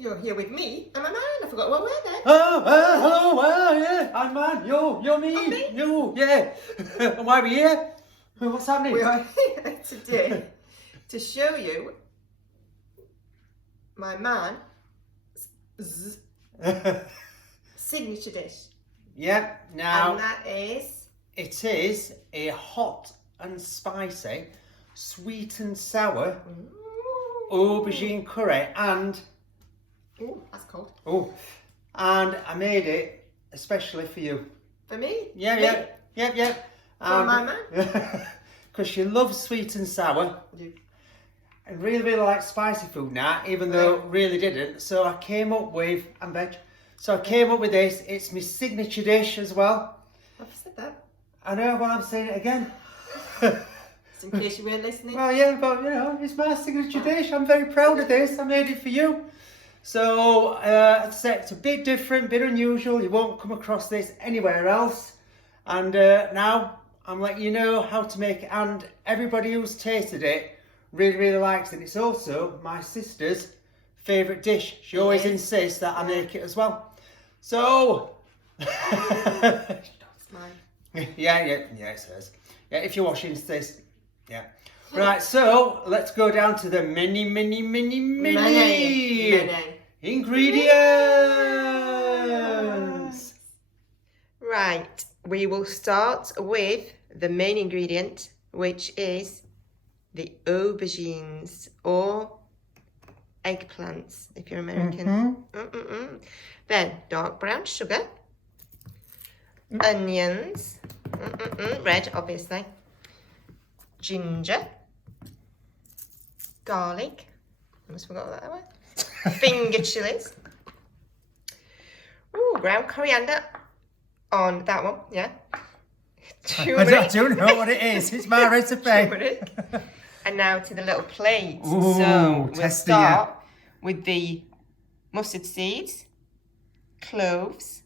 You're here with me and my man. I forgot what we're there. Hello, yeah, I'm man, you're me, Me? you, yeah. And why are we here? What's happening? We are here today to show you my man's signature dish. Yeah, now And that is... it is a hot and spicy, sweet and sour aubergine curry, and Ooh, that's cold. and I made it especially for you. For me? Yeah. For my man? Because she loves sweet and sour. Yeah. I really like spicy food now, even though really didn't. So I came up with, and veg. So I came up with this. It's my signature dish as well. I've said that. I know, but I'm saying it again. Just in case you weren't listening. Well, yeah, but you know, it's my signature dish. I'm very proud of this. I made it for you. So, as I said, it's a bit different, bit unusual. You won't come across this anywhere else. And now I'm letting you know how to make it. And everybody who's tasted it really likes it. It's also my sister's favourite dish. She always insists that I make it as well. So, It's mine. yeah, it says. Yeah, if you're watching this, yeah. Right, so let's go down to the many ingredients. Right, we will start with the main ingredient, which is the aubergines or eggplants, if you're American. Then dark brown sugar, onions, red obviously, ginger, garlic, I almost forgot that one, finger chillis, ground coriander on that one, yeah. I don't know what it is. It's my recipe. Turmeric. And now to the little plate. Ooh, so we'll testy, start with the mustard seeds, cloves,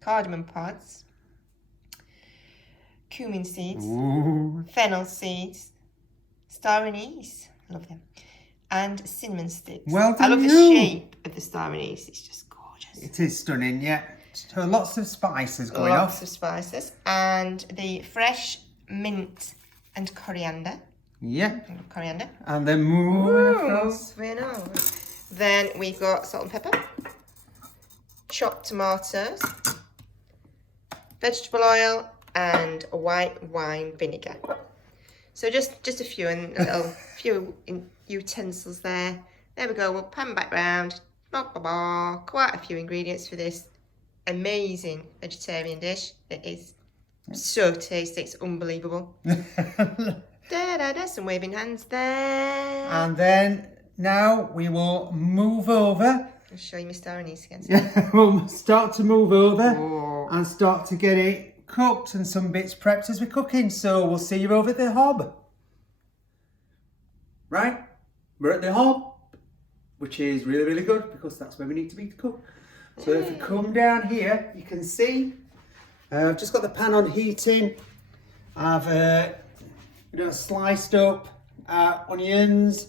cardamom pods, cumin seeds, fennel seeds, star anise, love them, and cinnamon sticks. Well done, I love the you. shape of the star anise. It's just gorgeous. It is stunning, yeah. So lots of spices going Lots off. of spices and the fresh mint and coriander. Yeah. Coriander. And then moving across. Then we've got salt and pepper, chopped tomatoes, vegetable oil, and white wine vinegar. So just a few and a little few utensils there. There we go. We'll pan back round. Quite a few ingredients for this amazing vegetarian dish. It is so tasty. It's unbelievable. Some waving hands there. And then now we will move over. I'll show you my star anise again. Yeah, we'll start to move over and start to get it cooked and some bits prepped as we're cooking. So we'll see you over at the hob. Right, we're at the hob, which is really good because that's where we need to be to cook. So if you come down here, you can see I've just got the pan on heating. I've sliced up onions.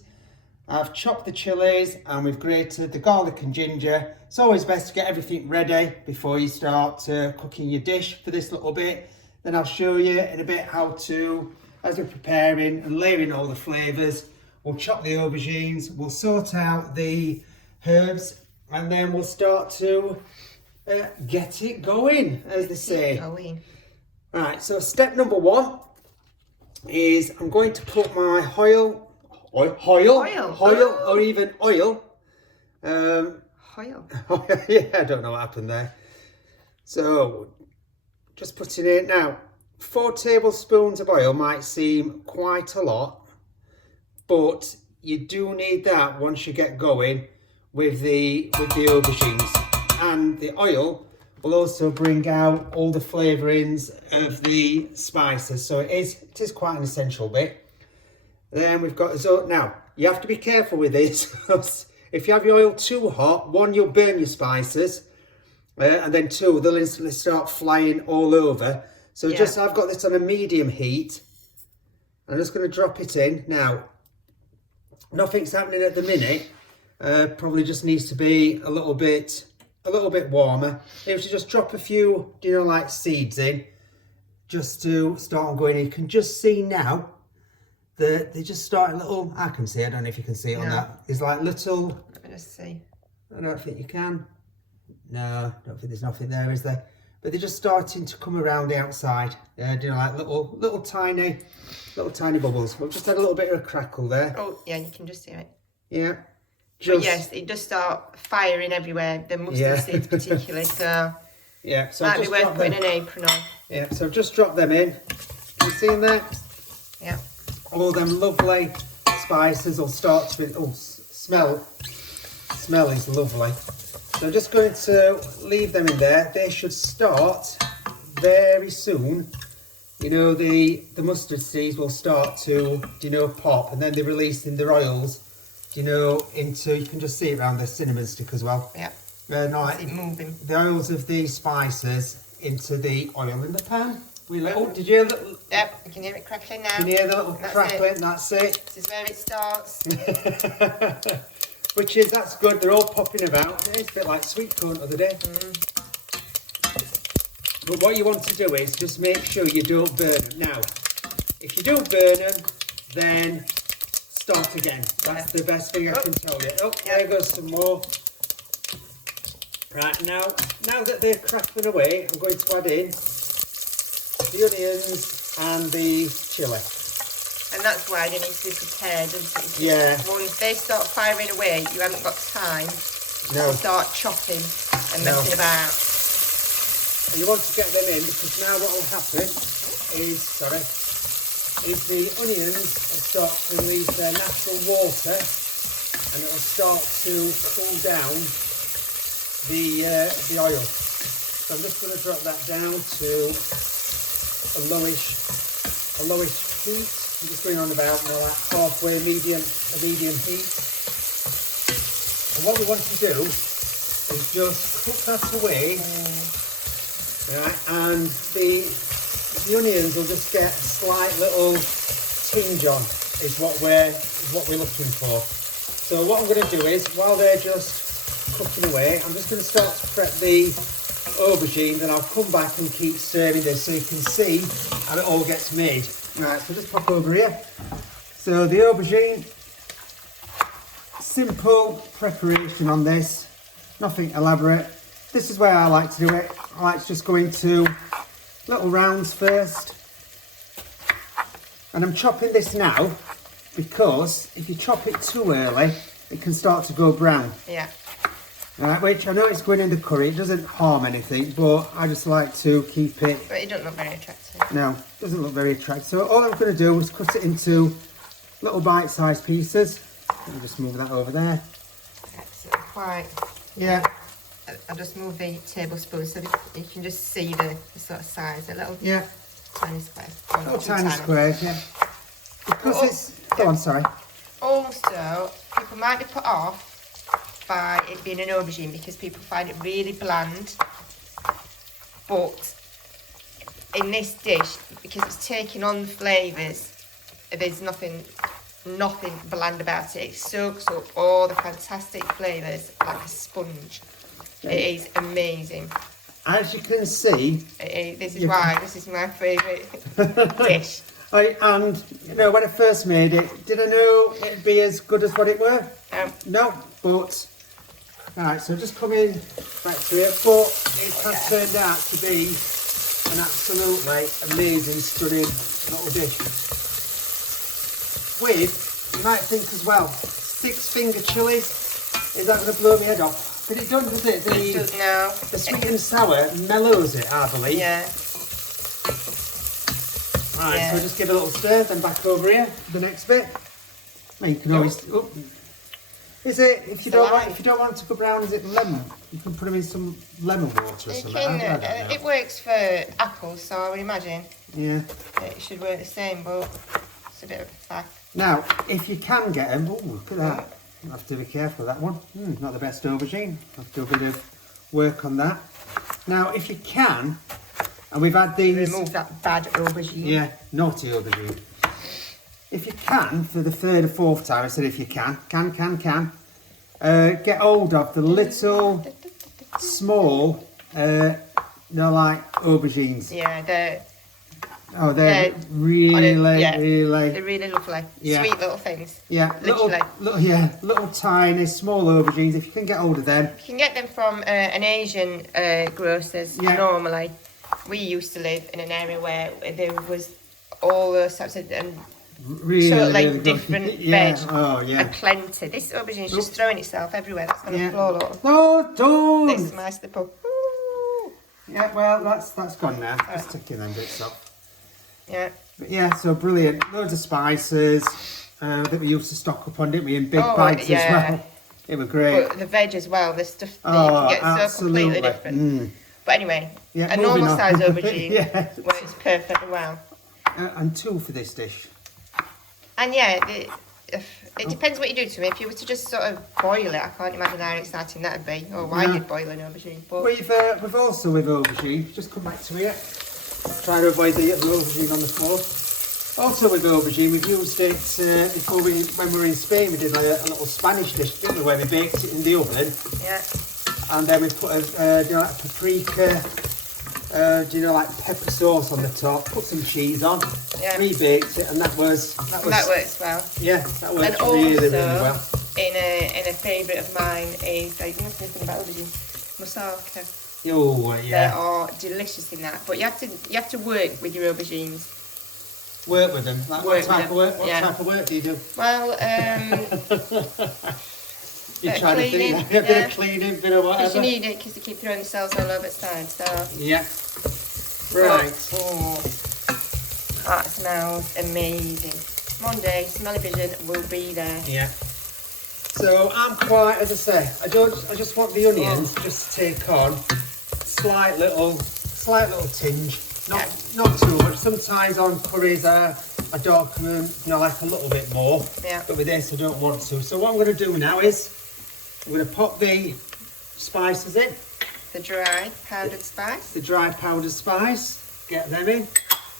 I've chopped the chilies and we've grated the garlic and ginger. It's always best to get everything ready before you start cooking your dish for this little bit. Then I'll show you in a bit how to, as we're preparing and layering all the flavours, we'll chop the aubergines, we'll sort out the herbs, and then we'll start to get it going, as they say. Right, so step number one is I'm going to put my oil, or even oil. Yeah, I don't know what happened there. So, just putting it now. 4 tablespoons of oil might seem quite a lot, but you do need that once you get going with the aubergines, and the oil will also bring out all the flavourings of the spices, so it is quite an essential bit. Then we've got, so now you have to be careful with this because if you have your oil too hot, one, you'll burn your spices, and then two, they'll instantly start flying all over. So I've got this on a medium heat. I'm just going to drop it in now. Nothing's happening at the minute. Probably just needs to be a little bit warmer. If you just drop a few, you know, like seeds in, just to start on going. You can just see now that they just start a little. I can see. I don't know if you can see it on that. It's like little. Let me just see. I don't think you can. No, I don't think there's nothing there, is there? But they're just starting to come around the outside. You know, like little tiny bubbles. We've just had a little bit of a crackle there. Oh yeah, you can just see it. Yeah. But yes, it does start firing everywhere. The mustard seeds particularly. So yeah, so might be worth putting an apron on. Yeah, so I've just dropped them in. Can you see them there? Yeah. All them lovely spices will start to. Oh, smell is lovely. So I'm just going to leave them in there. They should start very soon. You know, the mustard seeds will start to, you know, pop, and then they're released in their oils, you know, into, you can just see it around the cinnamon stick as well. Yeah. Like moving. the oils of the spices into the oil in the pan. Oh, did you hear the? Yep, you can hear it crackling now. Can you hear the little crackling? That's it. This is where it starts. That's good. They're all popping about. It's a bit like sweet corn the other day. But what you want to do is just make sure you don't burn them. Now, if you don't burn them, then start again. That's the best thing I can tell you. Oh, there goes some more. Right, now that they're crackling away, I'm going to add in the onions and the chilli. And that's why they need to be prepared, isn't it? Yeah. Once they start firing away, you haven't got time to start chopping and messing about. And you want to get them in, because now what will happen is the onions will start to release their natural water, and it will start to cool down the oil. So I'm just going to drop that down to a lowish heat. I'm just going on about like halfway medium heat. And what we want to do is just cook that away, right? And the onions will just get a slight little tinge on. Is what we're looking for. So what I'm going to do is, while they're just cooking away, I'm just going to start to prep the aubergine, then I'll come back and keep serving this so you can see how it all gets made. Right, so just pop over here. So the aubergine, simple preparation on this, nothing elaborate. This is where I like to do it. I like to just go into little rounds first. And I'm chopping this now because if you chop it too early, it can start to go brown. Yeah. Right, which I know it's going in the curry, it doesn't harm anything, but I just like to keep it. But it doesn't look very attractive. No, it doesn't look very attractive. So all I'm going to do is cut it into little bite-sized pieces. Let me just move that over there. Excellent, quite. Yeah. I'll just move the tablespoon so that you can just see the sort of size. A little tiny square. Little tiny squares, yeah. Because it's... Go on, sorry. Also, people might be put off by it being an aubergine because people find it really bland, but in this dish, because it's taking on the flavours, there's nothing bland about it. It soaks up all the fantastic flavours like a sponge. It is amazing. As you can see, this is why this is my favourite dish. And you know, when I first made it, did I know it'd be as good as what it were? No, but right, so just come in back to it, but it has turned out to be an absolutely amazing, stunning little dish. With, you might think as well, 6-finger chillis. Is that going to blow my head off? But it doesn't, does it? No. The sweet and sour mellows it, I believe. Yeah. Right, so just give it a little stir, then back over here for the next bit. Well, you can always. Oh. Is it if you don't want to go brown? Is it lemon? You can put them in some lemon water or something. It works for apples, so I would imagine. Yeah. It should work the same, but it's a bit of a fact. Now, if you can get them, oh look at that. You have to be careful with that one. Not the best aubergine. Have to do a bit of work on that. Now, if you can, and we've had these. Remove that bad aubergine. Yeah, naughty aubergine. If you can, for the third or fourth time, I said if you can, get hold of the little, small, like aubergines. Yeah, they're They're really, really. They're really lovely. Yeah. Sweet little things. Yeah, Literally. little tiny, small aubergines. If you can get hold of them. You can get them from an Asian grocers normally. We used to live in an area where there was all those types of Really, totally really good. different Yeah. veg Oh, yeah. and plenty. This aubergine is just throwing itself everywhere. That's going to flow out. No, don't. This is my slipper. Ooh. Yeah, well, that's gone now. Just taking them bits off. Yeah. But yeah, so brilliant. Loads of spices that we used to stock up on, didn't we? In big bags yeah. as well. It was great. But the veg as well, the stuff that you can get so completely different. But anyway, a normal size aubergine works perfectly well. And 2 for this dish. And yeah, it depends what you do to it. If you were to just sort of boil it, I can't imagine how exciting that'd be. Or why you'd boil an aubergine. But We've also with aubergine, just come back to here. Try to avoid the aubergine on the floor. Also with aubergine, we've used it before when we were in Spain. We did like a little Spanish dish, didn't we, where we baked it in the oven. Yeah. And then we put like paprika, like pepper sauce on the top. Put some cheese on. Yeah. Rebaked it, and that works well. Yeah, that works And really, also, really well. in a favourite of mine is, you know anything about aubergine? Moussaka. Oh, yeah. They are delicious in that, but you have to work with your aubergines. Work with them. Like what type of work do you do? Well, You're trying to think, a bit of cleaning, bit of whatever. Because you need it, because they keep throwing themselves all over the side. So yeah. Right. That smells amazing. Monday, smelly vision will be there. Yeah. So I'm quite, as I say, I just want the onions just to take on slight little tinge. Not too much. Sometimes on curries I darken them, like a little bit more. Yeah. But with this I don't want to. So what I'm going to do now is I'm going to pop the spices in. The dry powdered spice. The dry powdered spice. Get them in.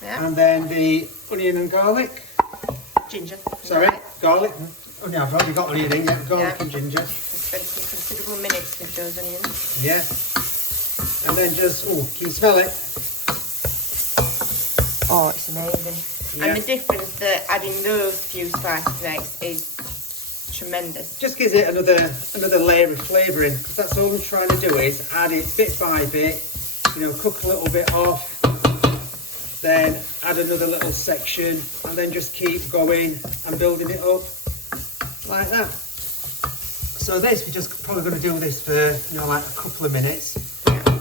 Yeah. And then the onion and garlic. Ginger. Sorry, garlic. Oh no, I've already got onion in. Yeah, garlic and ginger. I spent some considerable minutes with those onions. Yeah. And then just, can you smell it? Oh, it's amazing. Yeah. And the difference that adding those few spices makes is tremendous. Just gives it another layer of flavour in, because that's all I'm trying to do is add it bit by bit, cook a little bit off, then add another little section, and then just keep going and building it up like that. So this, we're just probably going to do this for, like a couple of minutes.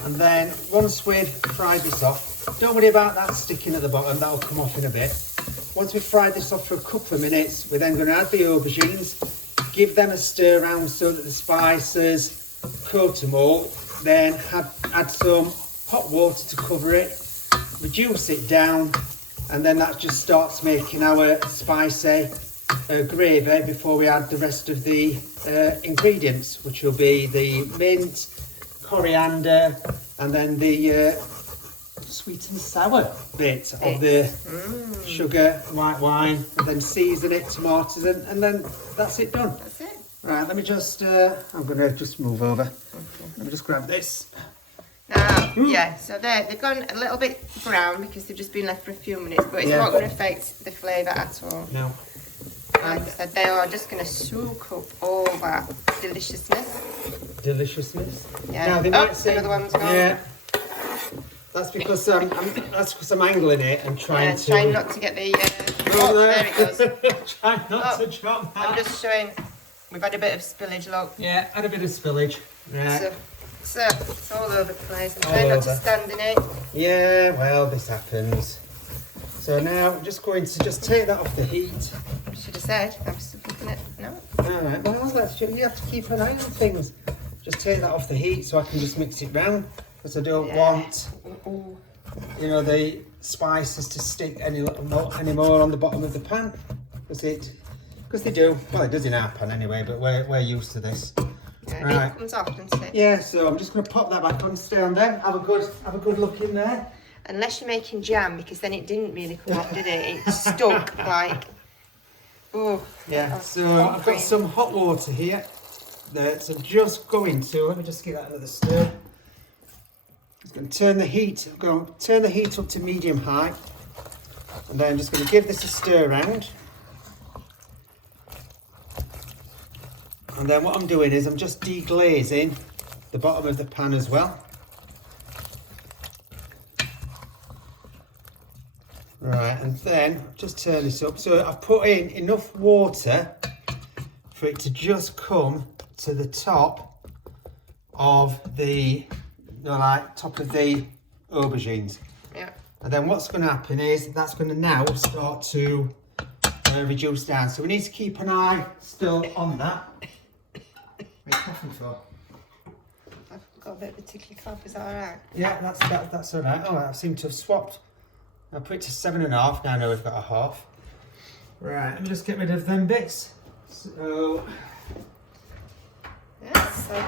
And then once we've fried this off, don't worry about that sticking at the bottom, that'll come off in a bit. Once we've fried this off for a couple of minutes, we're then going to add the aubergines, give them a stir around so that the spices coat them all, then add some hot water to cover it, reduce it down, and then that just starts making our spicy gravy before we add the rest of the ingredients, which will be the mint, coriander, and then the sweet and sour bit of the sugar, white wine, and then season it, tomatoes, and then that's it done. That's it. Right, let me just, I'm going to just move over. Okay. Let me just grab this. Now, so they've gone a little bit brown because they've just been left for a few minutes, but it's not going to affect the flavour at all. No. Like I said, they are just going to soak up all that deliciousness. Yeah. Now, they might say, another one's gone. Yeah. That's because I'm angling it and trying to. Trying not to get the. There it goes. Try not to drop that. I'm just showing. We've had a bit of spillage, look. Yeah, had a bit of spillage. Yeah. So it's all over the place. I'm trying not to stand in it. Yeah, well, this happens. So now I'm just going to just take that off the heat. Should have said. I'm still looking at. No. Alright, well, you have to keep an eye on things. Just take that off the heat so I can just mix it round. Because I don't want, the spices to stick any more on the bottom of the pan. Because they do. Well, it does in our pan anyway, but we're used to this. Yeah, right. It comes off, doesn't it? Yeah, so I'm just going to pop that back on, stay on there, have a good look in there. Unless you're making jam, because then it didn't really come off, did it? It stuck like. Oh. Yeah. So I've got some hot water here. there. So just going to, let me just give that another stir. Just going to turn the heat up to medium high. And then I'm just going to give this a stir round. And then what I'm doing is I'm just deglazing the bottom of the pan as well. Right, and then just turn this up. So I've put in enough water for it to just come to the top of the, top of the aubergines. Yeah. And then what's going to happen is that's going to now start to reduce down. So we need to keep an eye still on that. What are you coughing for? I've got a bit of a tickly cough, is that alright? Yeah, that's all right. Oh, I seem to have swapped. I put it to 7.5. Now I know we've got a half. Right, let me just get rid of them bits. So, Yeah, so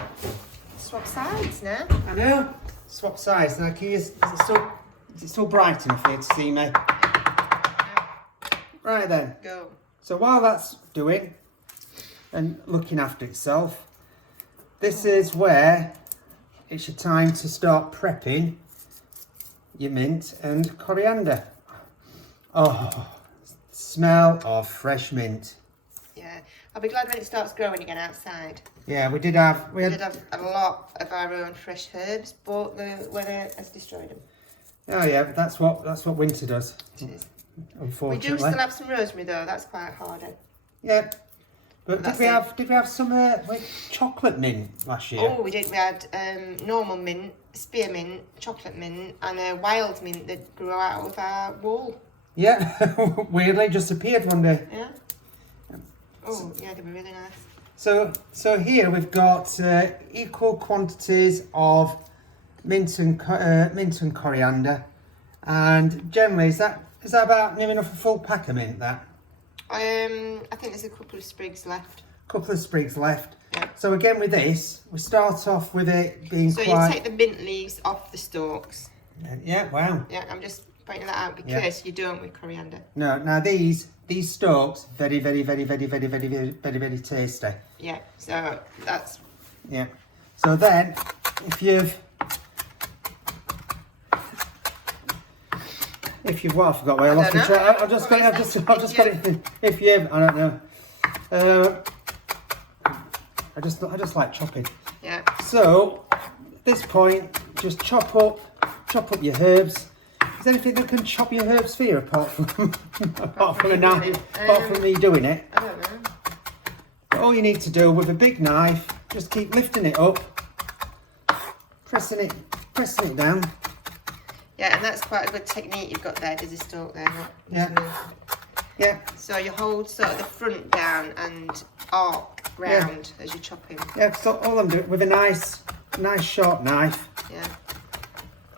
swap sides now. I know. Swap sides. Now, is it still bright enough here to see me? Right then. Go. So while that's doing and looking after itself, this is where it's your time to start prepping your mint and coriander. Oh, smell of fresh mint. Yeah, I'll be glad when it starts growing again outside. Yeah, we did have We did have a lot of our own fresh herbs, but the weather has destroyed them. Oh yeah, but that's what winter does. It is. We Unfortunately. do still have some rosemary though. That's quite harder. Yeah. But That's did we have some chocolate mint last year? Oh, we did. We had normal mint, spearmint, chocolate mint, and a wild mint that grew out of our wall. Yeah, weirdly just appeared one day. Yeah. Oh, yeah, they were really nice. So here we've got equal quantities of mint and coriander, and generally is that about near enough a full pack of mint? That. I think there's a couple of sprigs left. Couple of sprigs left. Yeah. So again with this, we start off with it being So quite. you take the mint leaves off the stalks. Yeah. Wow. Yeah, I'm just pointing that out because you don't with coriander. No. Now these stalks very tasty. Yeah. So that's. Yeah. So then, if you've well, I forgot where I lost my track. I've just got it. If you've, I don't know. I just like chopping. Yeah. So at this point, just chop up your herbs. Is there anything that can chop your herbs for you apart from a knife? Apart from me doing it. I don't know. All you need to do with a big knife, just keep lifting it up, pressing it down. Yeah, and that's quite a good technique you've got there. There's a stalk there. Yeah. Yeah. So you hold sort of the front down and arc round as you're chopping. Yeah, so all I'm doing with a nice sharp knife. Yeah.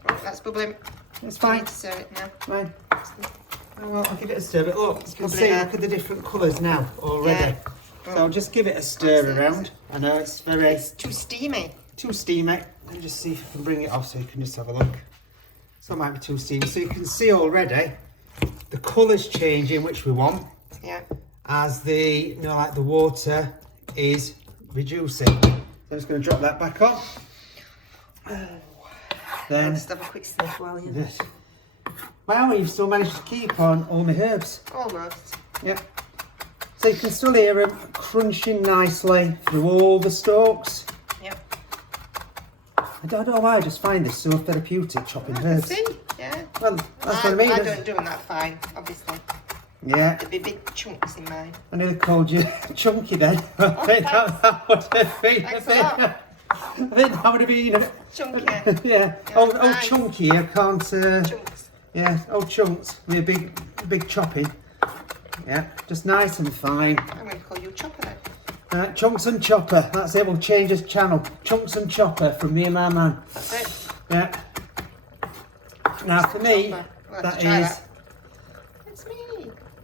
Oh, that's bubbling. It's You fine. need to stir it now. Fine. Oh, well, I'll give it a stir. But look, you can see, look at the different colours now already. Yeah. So I'll just give it a stir around. I know it's very Too steamy. too steamy. Let me just see if I can bring it off so you can just have a look. So it might be too steamy. So you can see already the colours changing, which we want, Yeah. as the the water is reducing. So I'm just going to drop that back on. I'll Then, just have a quick sniff while you. yes. Wow, you've still managed to keep on all my herbs. Almost. Yep. So you can still hear them crunching nicely through all the stalks. Yep. I don't know why I just find this so therapeutic chopping I can herbs. see. Yeah. Well, that's what I mean. I don't do them that fine, obviously. Yeah. There'd be big chunks in mine. I nearly called you chunky then. I think that would have been Thanks a lot. I think that would have been Chunky. yeah. Yeah, Old nice. chunky, I can't. Chunks. Yeah, old chunks with a big chopping. Yeah, just nice and fine. I'm going to call you Chopper then. Chunks and Chopper. That's it. We'll change this channel. Chunks and Chopper from me and my man. That's it. Yeah. Now for me, Chopper. We'll have that to try is. that. It's me.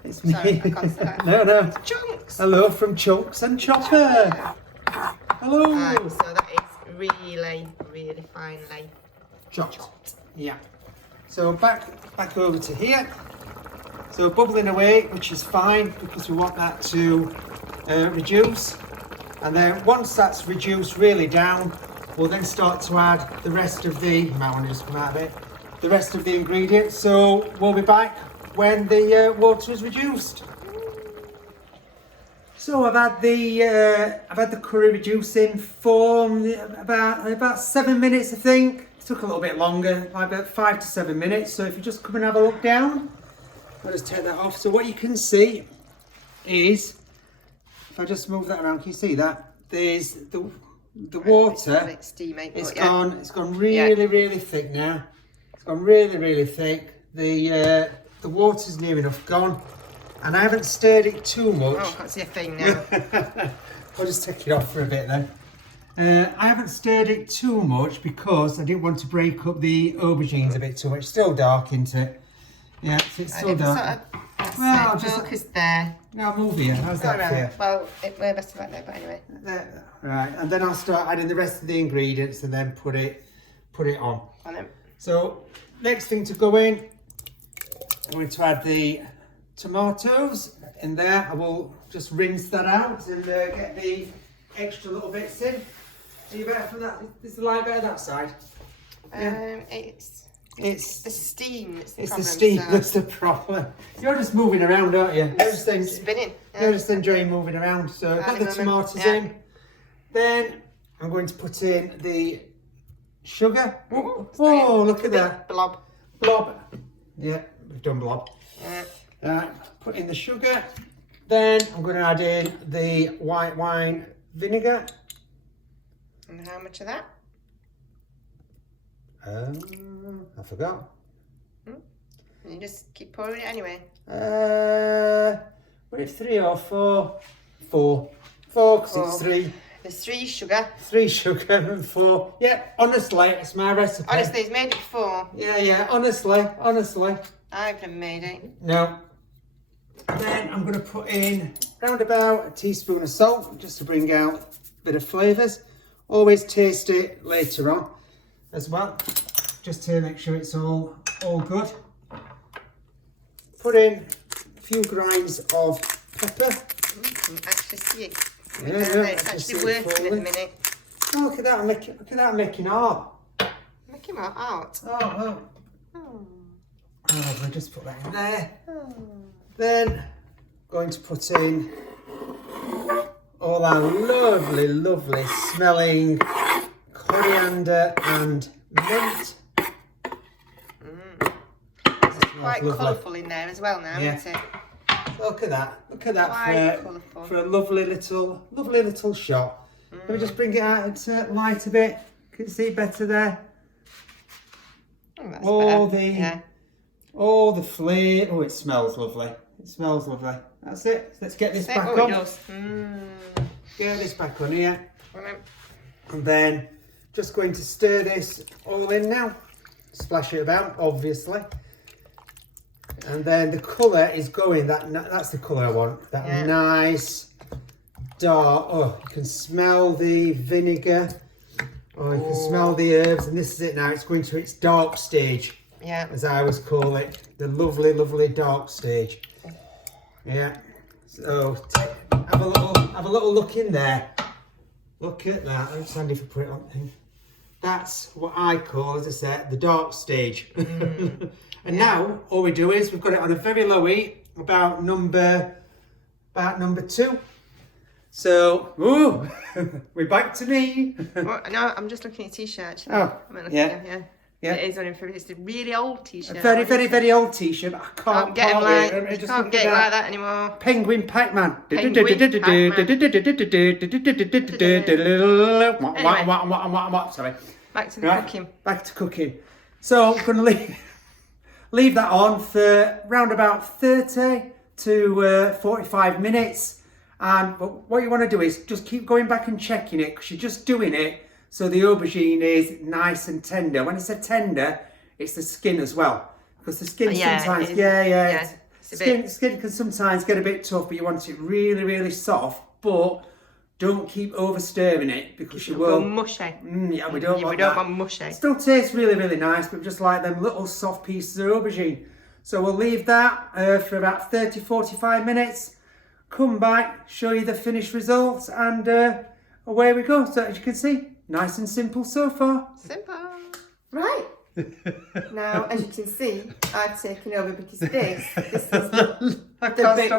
It's me. Sorry, I can't say that. No. Chunks. Hello from Chunks and Chopper. Hello. So that is really, really finely Chopped. Yeah. So back over to here. So bubbling away, which is fine because we want that to reduce. And then once that's reduced really down, we'll then start to add the rest of the, you might want to just come out of it, the rest of the ingredients. So we'll be back when the water is reduced. So I've had the curry reducing for about 7 minutes, I think. It took a little bit longer, like about 5 to 7 minutes. So if you just come and have a look down, I'll just take that off. So what you can see is, if I just move that around, can you see that? There's the water. It's steamy. It's gone really thick now. It's gone really thick. The water's near enough gone. And I haven't stirred it too much. Oh, that's your thing now. I'll just take it off for a bit then. I haven't stirred it too much because I didn't want to break up the aubergines a bit too much. Still dark, isn't it? Yeah, so it's still dark. Well, I'll just focus there. Now move here. How's that for you? Well, we're better right there, but anyway. There. Right, and then I'll start adding the rest of the ingredients and then put it on. On them. So next thing to go in, I'm going to add the tomatoes in there. I will just rinse that out and get the extra little bits in. Are you better from that? Is the light better that side? Yeah. It's the steam. It's the steam so. that's the problem. You're just moving around, aren't you? You're just spinning. You're just enjoying moving around. So I've got the tomatoes in. Then I'm going to put in the sugar. Oh, look at that. Blob. Yeah, we've done blob. Yeah. Put in the sugar. Then I'm going to add in the white wine vinegar. And how much of that? I forgot. You just keep pouring it anyway. What is 3 or 4? 4. 4 because it's 3. There's 3 sugar. 3 sugar and 4. Yeah, honestly, it's my recipe. Honestly, it's made it 4. Yeah, honestly. I've never made it. No. Then I'm going to put in around about a teaspoon of salt just to bring out a bit of flavours. Always taste it later on as well, just to make sure it's all good. Put in a few grinds of pepper. You can actually see it. Yeah, it's actually working at the minute. Oh, look at that! Look at that making art. Making art. Oh, I'll just put that in there. Then going to put in all our lovely smelling coriander and mint. It's quite colourful in there as well now, isn't it? Look at that for a lovely little shot. Let me just bring it out into light a bit. Can you see it better there? Oh, that's better. All the flavour. Oh, it smells lovely. That's it. Let's get this back on. It does. Get this back on here. And then just going to stir this all in now. Splash it about, obviously. And then the colour is going, that's the colour I want. That nice dark, you can smell the vinegar. Oh, you can smell the herbs, and this is it now. It's going to its dark stage. Yeah. As I always call it. The lovely dark stage. Yeah. So have a little look in there. Look at that. I'm sandy for put it on thing. That's what I call, as I said, the dark stage. And now all we do is we've got it on a very low heat, about number 2. So, we're back to me. No, I'm just looking at a t-shirt. Oh, yeah. It is on it's a really old t-shirt. A very old t-shirt, but I can't get it it. You can't get it like that anymore. Penguin Pac-Man. Sorry. Back to the cooking. Back to cooking. So I'm going to leave that on for around about 30 to 45 minutes. And what you want to do is just keep going back and checking it, because you're just doing it so the aubergine is nice and tender. When I say tender, it's the skin as well, because the skin sometimes, skin can sometimes get a bit tough, but you want it really soft. But don't keep over stirring it, because you will go mushy. We don't want mushy. It still tastes really nice, but just like them little soft pieces of aubergine. So we'll leave that for about 30-45 minutes. Come back, show you the finished results, and away we go. So as you can see, nice and simple so far. Simple. Right. Now, as you can see, I've taken over because this is the bit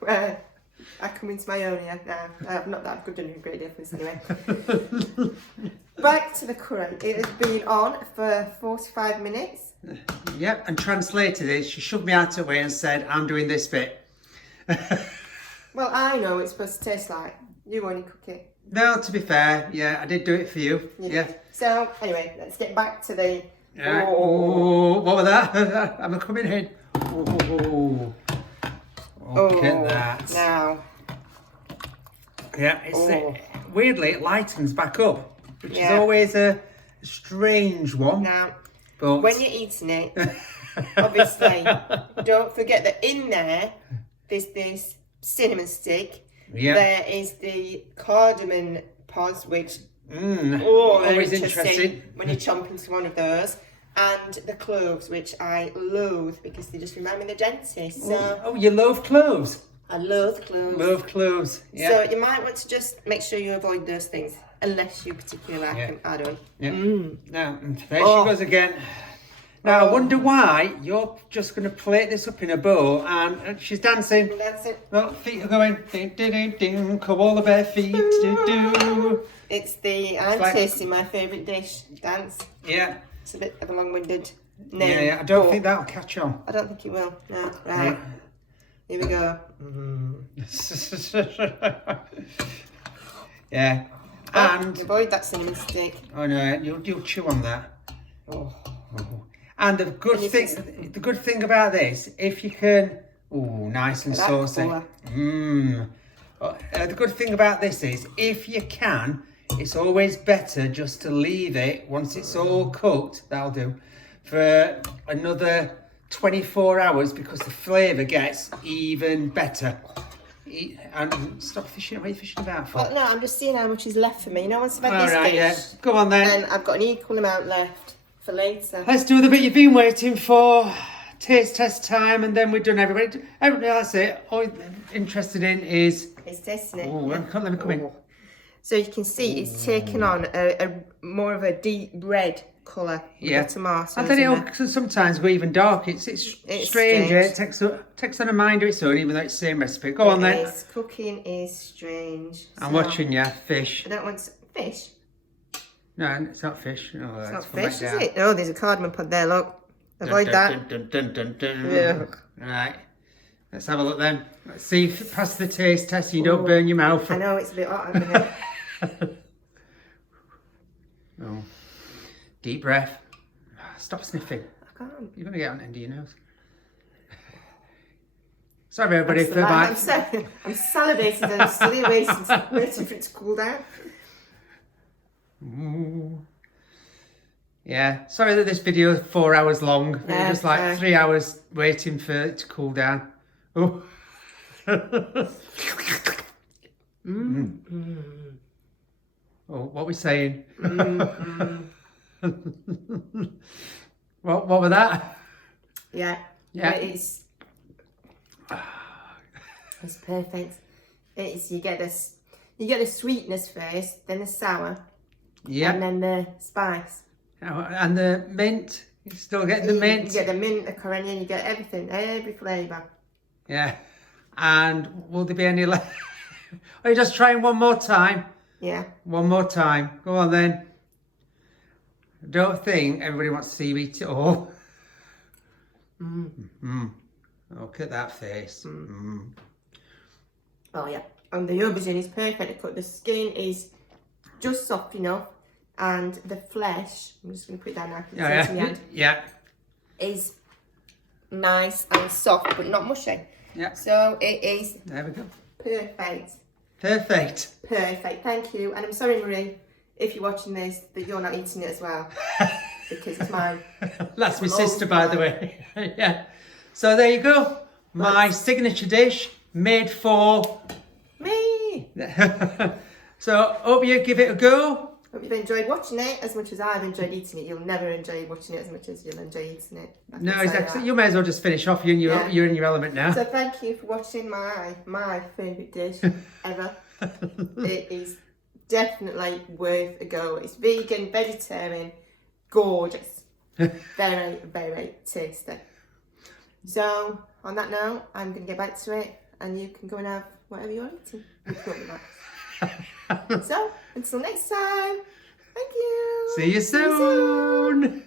where I come into my own here now. Not that I've good at ingredients anyway. Back to the curry. It has been on for 45 minutes. Yep, and translated it, she shoved me out of the way and said, I'm doing this bit. Well, I know what it's supposed to taste like. You only cook it. No, to be fair, yeah, I did do it for you. Yeah. So, anyway, let's get back to the... Yeah. Oh, what was that? I'm coming in. Oh, look at that. Now. Yeah, it's weirdly, it lightens back up, which is always a strange one. Now, but when you're eating it, obviously, don't forget that in there's this cinnamon stick. Yeah. There is the cardamom pods, which always interesting when you chomp into one of those, and the cloves, which I loathe because they just remind me of the dentist. So you love cloves? I loathe cloves. Love cloves. Yeah. So you might want to just make sure you avoid those things, unless you particularly like them. I don't. Yeah. Now there she goes again. Now I wonder why you're just going to plate this up in a bowl, and she's dancing. That's it. Well, feet are going ding ding ding ding. Koala bear feet. Do. I'm tasting my favourite dish. Dance. Yeah. It's a bit of a long-winded name. Yeah. I don't think that'll catch on. I don't think it will. No. Right. Here we go. Yeah. And avoid that cinnamon stick. Oh no, you'll chew on that. Oh. And the good thing about this, if you can, nice and saucy. The good thing about this is, if you can, it's always better just to leave it once it's all cooked. That'll do for another 24 hours because the flavour gets even better. And stop fishing. What are you fishing about for? Oh, no, I'm just seeing how much is left for me. You know, once I've had this dish, yeah. Go on then. And I've got an equal amount left for later. Let's do the bit you've been waiting for. Taste test time, and then we've done everybody. That's it. All you're interested in is... It's tasting it. Oh, let me come in. So you can see it's taken on a more of a deep red colour with the tomatoes. I think it'll sometimes go even dark. It's strange. It takes on a mind of its own, even though it's the same recipe. Go on then. Cooking is strange. I'm watching you. Fish. I don't want fish. No, it's not fish. No, it's not fish, is it? Oh, there's a cardamom pod there, look. Avoid that. Yeah. Right. Let's have a look then. Let's see if it passes the taste test so you don't burn your mouth. I know, it's a bit hot, isn't it? Oh. Deep breath. Stop sniffing. I can't. You're going to get on the end of your nose. Sorry everybody I'm salivating and I'm still here waiting for it to cool down. Ooh. Yeah, sorry that this video is 4 hours long. We're just like 3 hours waiting for it to cool down. Oh. Oh, what are we saying? What was that? Yeah. It's perfect. You get the sweetness first, then the sour, and then the spice. And the mint, you still get the mint. You get the mint, the coriander, you get everything, every flavour. Yeah. And will there be any left? Are you just trying one more time? Yeah. One more time. Go on then. I don't think everybody wants to see you eat it all. Look at that face. Oh yeah. And the aubergine is perfect to cook. The skin is just soft enough. And the flesh, I'm just going to put that now. Is nice and soft, but not mushy. Yeah. So it is. There we go. Perfect. Perfect. Thank you. And I'm sorry, Marie, if you're watching this, that you're not eating it as well, because it's mine. That's my sister, by the way. Yeah. So there you go. My signature dish made for me. So hope you give it a go. Hope you've enjoyed watching it as much as I've enjoyed eating it. You'll never enjoy watching it as much as you'll enjoy eating it. No, exactly. You may as well just finish off. You're in your element now. So thank you for watching my favourite dish ever. It is definitely worth a go. It's vegan, vegetarian, gorgeous. Very, very tasty. So, on that note, I'm going to get back to it, and you can go and have whatever you're eating. So, until next time, thank you. See you soon.